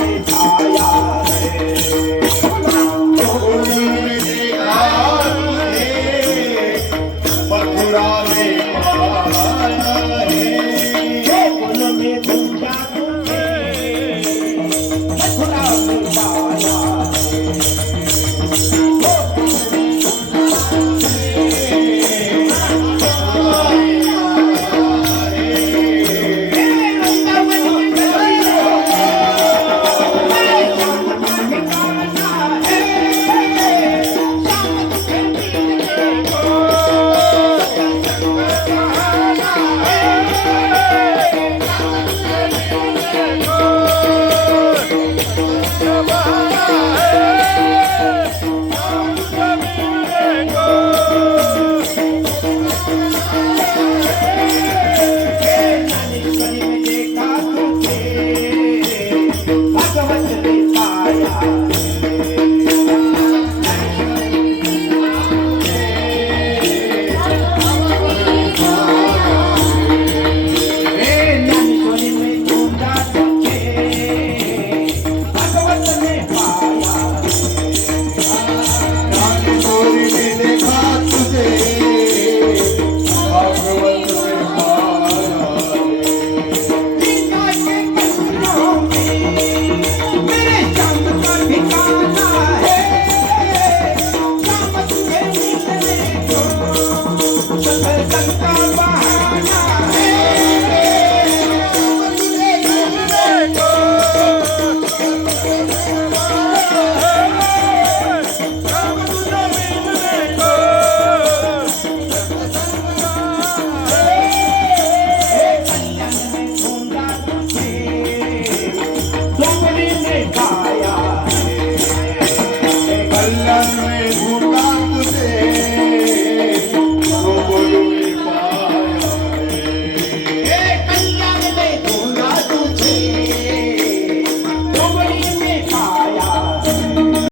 Happy control